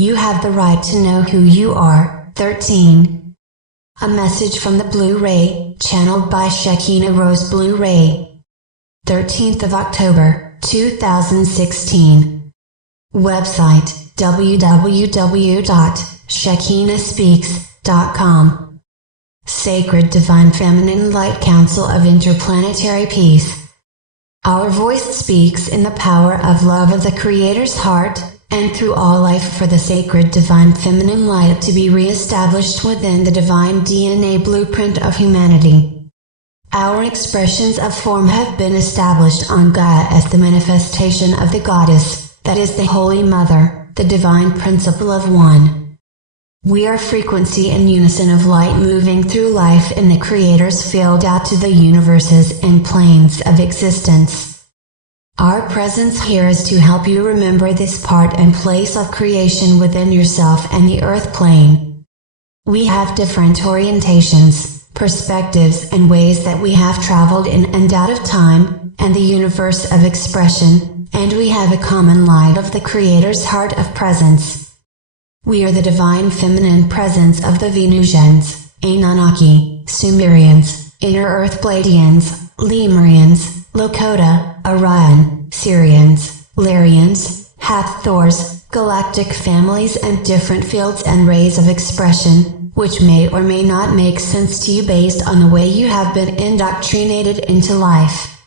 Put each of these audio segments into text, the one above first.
You have the right to know who you are. 13. A message from the Blue Ray, channeled by Shekina Rose Blue Ray. 13th of October, 2016. Website, www.shekinaspeaks.com. Sacred Divine Feminine Light Council of Interplanetary Peace. Our voice speaks in the power of love of the Creator's heart, and through all life for the sacred divine feminine light to be re-established within the divine DNA blueprint of humanity. Our expressions of form have been established on Gaia as the manifestation of the goddess, that is the Holy Mother, the divine principle of one. We are frequency and unison of light moving through life in the Creator's field out to the universes and planes of existence. Our presence here is to help you remember this part and place of creation within yourself and the earth plane. We have different orientations, perspectives and ways that we have traveled in and out of time, and the universe of expression, and we have a common light of the Creator's heart of presence. We are the divine feminine presence of the Venusians, Anunnaki, Sumerians, inner Earth Pleiadians, Lemurians, Lakota, Orion, Sirians, Lyrians, Hathors, Galactic Families and different fields and rays of expression, which may or may not make sense to you based on the way you have been indoctrinated into life.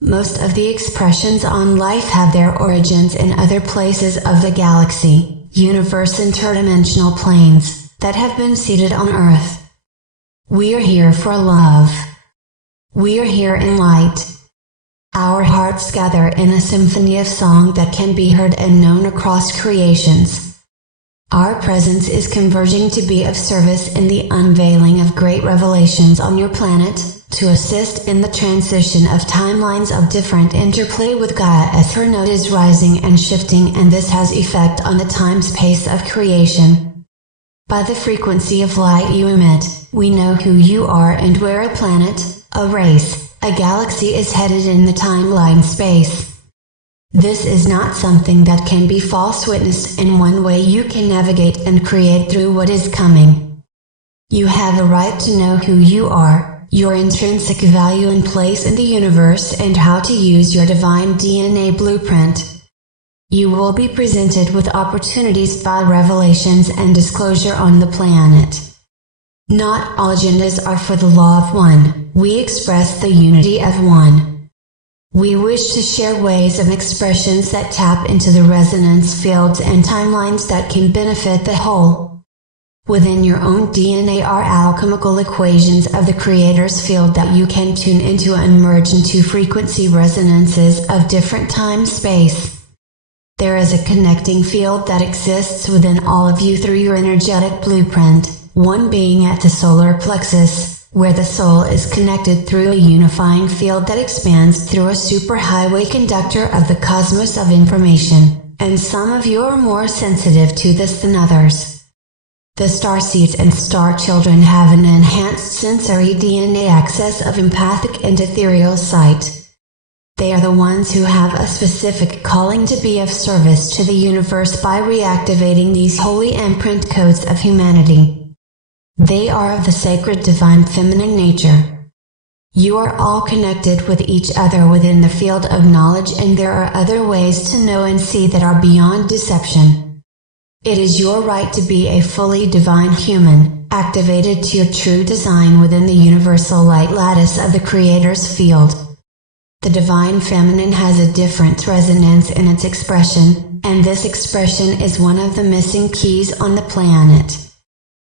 Most of the expressions on life have their origins in other places of the galaxy, universe interdimensional planes, that have been seated on Earth. We are here for love. We are here in light. Our hearts gather in a symphony of song that can be heard and known across creations. Our presence is converging to be of service in the unveiling of great revelations on your planet, to assist in the transition of timelines of different interplay with Gaia as her node is rising and shifting, and this has effect on the time-space of creation. By the frequency of light you emit, we know who you are and where a planet, a race, a galaxy is headed in the timeline space. This is not something that can be false witnessed in one way. You can navigate and create through what is coming. You have a right to know who you are, your intrinsic value and place in the universe, and how to use your divine DNA blueprint. You will be presented with opportunities via revelations and disclosure on the planet. Not all agendas are for the law of one. We express the unity of one. We wish to share ways of expressions that tap into the resonance fields and timelines that can benefit the whole. Within your own DNA are alchemical equations of the Creator's field that you can tune into and merge into frequency resonances of different time-space. There is a connecting field that exists within all of you through your energetic blueprint, one being at the solar plexus, where the soul is connected through a unifying field that expands through a superhighway conductor of the cosmos of information, and some of you are more sensitive to this than others. The starseeds and star children have an enhanced sensory DNA access of empathic and ethereal sight. They are the ones who have a specific calling to be of service to the universe by reactivating these holy imprint codes of humanity. They are of the sacred divine feminine nature. You are all connected with each other within the field of knowledge, and there are other ways to know and see that are beyond deception. It is your right to be a fully divine human, activated to your true design within the universal light lattice of the Creator's field. The divine feminine has a different resonance in its expression, and this expression is one of the missing keys on the planet.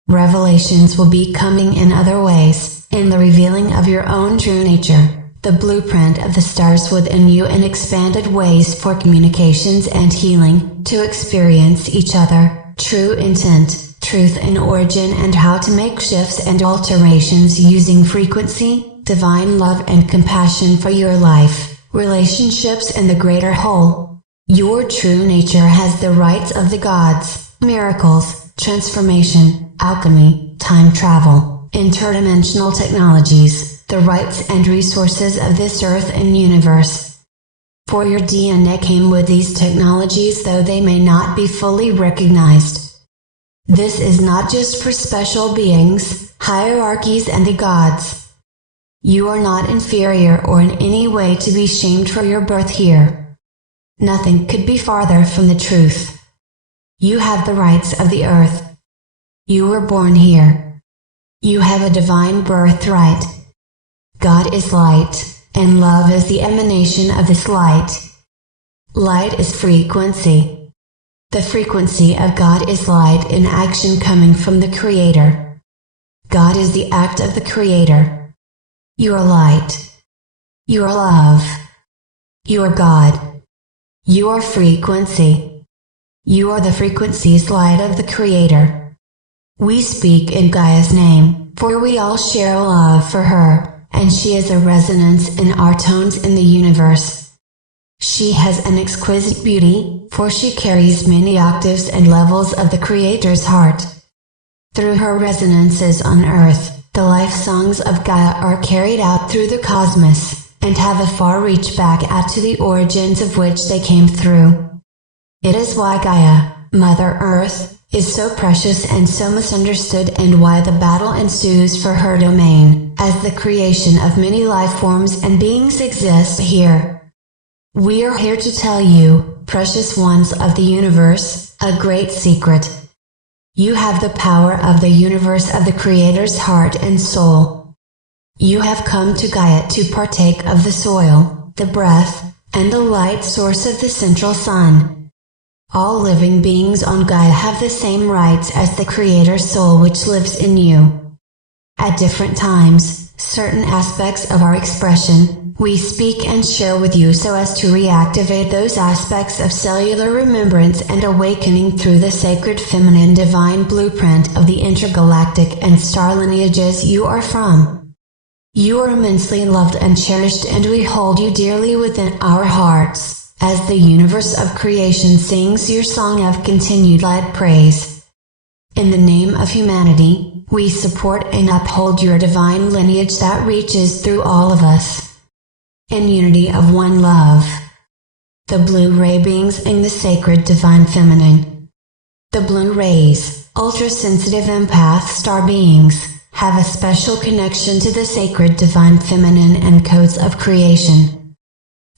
Revelations will be coming in other ways, in the revealing of your own true nature, the blueprint of the stars within you, in expanded ways for communications and healing, to experience each other, true intent, truth in origin, and how to make shifts and alterations using frequency, divine love and compassion for your life, relationships and the greater whole. Your true nature has the rights of the gods, miracles, transformation, alchemy, time travel, interdimensional technologies, the rights and resources of this earth and universe. For your DNA came with these technologies, though they may not be fully recognized. This is not just for special beings, hierarchies and the gods. You are not inferior or in any way to be shamed for your birth here. Nothing could be farther from the truth. You have the rights of the earth. You were born here. You have a divine birthright. God is light, and love is the emanation of this light. Light is frequency. The frequency of God is light in action coming from the Creator. God is the act of the Creator. You are light. You are love. You are God. You are frequency. You are the frequency's light of the Creator. We speak in Gaia's name, for we all share a love for her, and she is a resonance in our tones in the universe. She has an exquisite beauty, for she carries many octaves and levels of the Creator's heart. Through her resonances on Earth, the life songs of Gaia are carried out through the cosmos, and have a far reach back at to the origins of which they came through. It is why Gaia, Mother Earth, is so precious and so misunderstood, and why the battle ensues for her domain, as the creation of many life forms and beings exists here. We are here to tell you, precious ones of the universe, a great secret. You have the power of the universe of the Creator's heart and soul. You have come to Gaia to partake of the soil, the breath, and the light source of the central sun. All living beings on Gaia have the same rights as the Creator's soul which lives in you. At different times, certain aspects of our expression, we speak and share with you so as to reactivate those aspects of cellular remembrance and awakening through the sacred feminine divine blueprint of the intergalactic and star lineages you are from. You are immensely loved and cherished, and we hold you dearly within our hearts, as the universe of creation sings your song of continued light praise. In the name of humanity, we support and uphold your divine lineage that reaches through all of us. In unity of one love. The blue ray beings in the sacred divine feminine. The blue rays, ultra-sensitive empath star beings, have a special connection to the sacred divine feminine and codes of creation.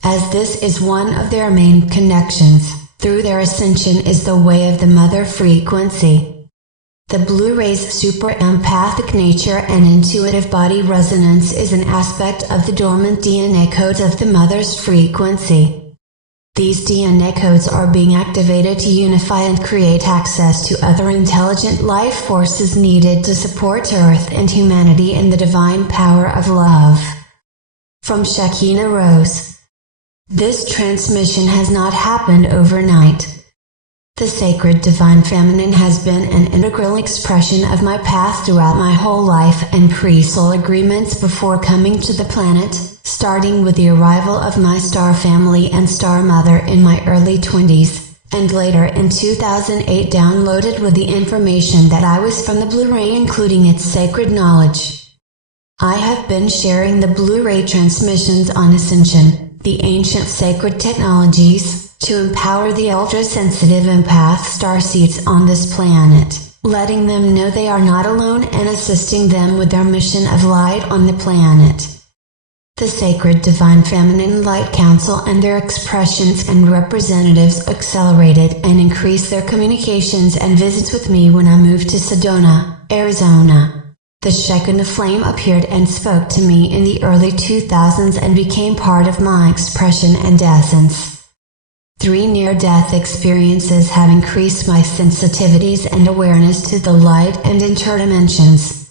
As this is one of their main connections, through their ascension is the way of the mother frequency. The blue rays' super empathic nature and intuitive body resonance is an aspect of the dormant DNA codes of the mother's frequency. These DNA codes are being activated to unify and create access to other intelligent life forces needed to support Earth and humanity in the divine power of love. From Shekina Rose. This transmission has not happened overnight. The sacred divine feminine has been an integral expression of my path throughout my whole life and pre-soul agreements before coming to the planet, starting with the arrival of my star family and star mother in my early 20s, and later in 2008 downloaded with the information that I was from the Blu-ray, including its sacred knowledge. I have been sharing the Blu-ray transmissions on Ascension, the ancient sacred technologies, to empower the ultra-sensitive empath starseeds on this planet, letting them know they are not alone and assisting them with their mission of light on the planet. The Sacred Divine Feminine Light Council and their expressions and representatives accelerated and increased their communications and visits with me when I moved to Sedona, Arizona. The Shekina flame appeared and spoke to me in the early 2000s and became part of my expression and essence. 3 near-death experiences have increased my sensitivities and awareness to the light and interdimensions.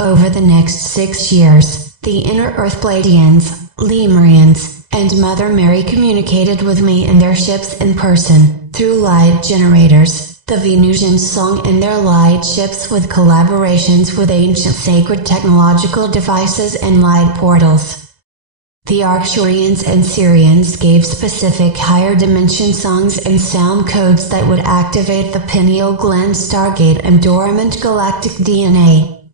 Over the next 6 years, the inner Earth Pleiadians, Lemurians, and Mother Mary communicated with me in their ships in person, through light generators, the Venusians sung in their light ships with collaborations with ancient sacred technological devices and light portals. The Arcturians and Sirians gave specific higher dimension songs and sound codes that would activate the pineal gland stargate and dormant galactic DNA.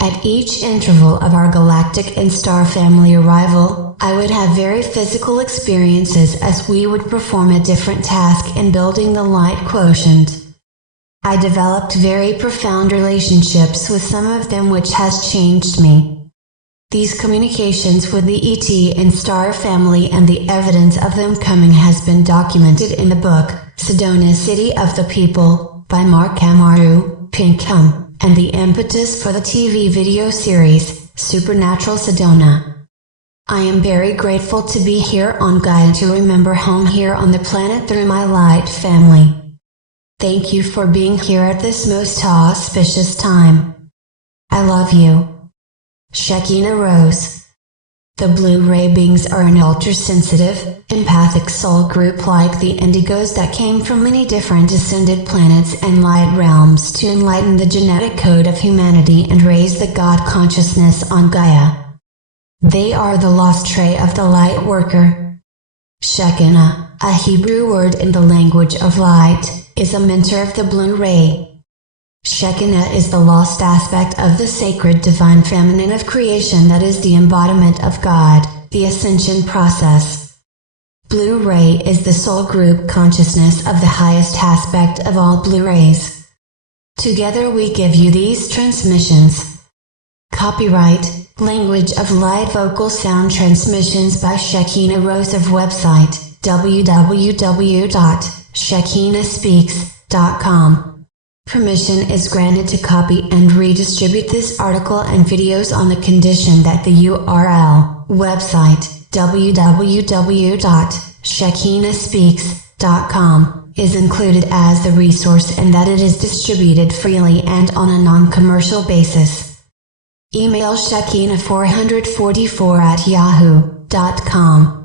At each interval of our galactic and star family arrival, I would have very physical experiences as we would perform a different task in building the light quotient. I developed very profound relationships with some of them, which has changed me. These communications with the ET and Star family and the evidence of them coming has been documented in the book, Sedona City of the People, by Mark Amaru, Pinkham, and the impetus for the TV video series, Supernatural Sedona. I am very grateful to be here on Gaia to remember home here on the planet through my light family. Thank you for being here at this most auspicious time. I love you. Shekina Rose. The Blu-ray beings are an ultra-sensitive, empathic soul group like the indigos that came from many different descended planets and light realms to enlighten the genetic code of humanity and raise the God consciousness on Gaia. They are the lost ray of the light worker. Shekina, a Hebrew word in the language of light, is a mentor of the blue ray. Shekina is the lost aspect of the sacred divine feminine of creation that is the embodiment of God, the ascension process. Blue ray is the soul group consciousness of the highest aspect of all blue rays. Together we give you these transmissions. Copyright, Language of Light Vocal Sound Transmissions by Shekina Rose of website, www.shekinaspeaks.com. Permission is granted to copy and redistribute this article and videos on the condition that the URL, website, www.shekinaspeaks.com, is included as the resource and that it is distributed freely and on a non-commercial basis. Email Shekina444@yahoo.com.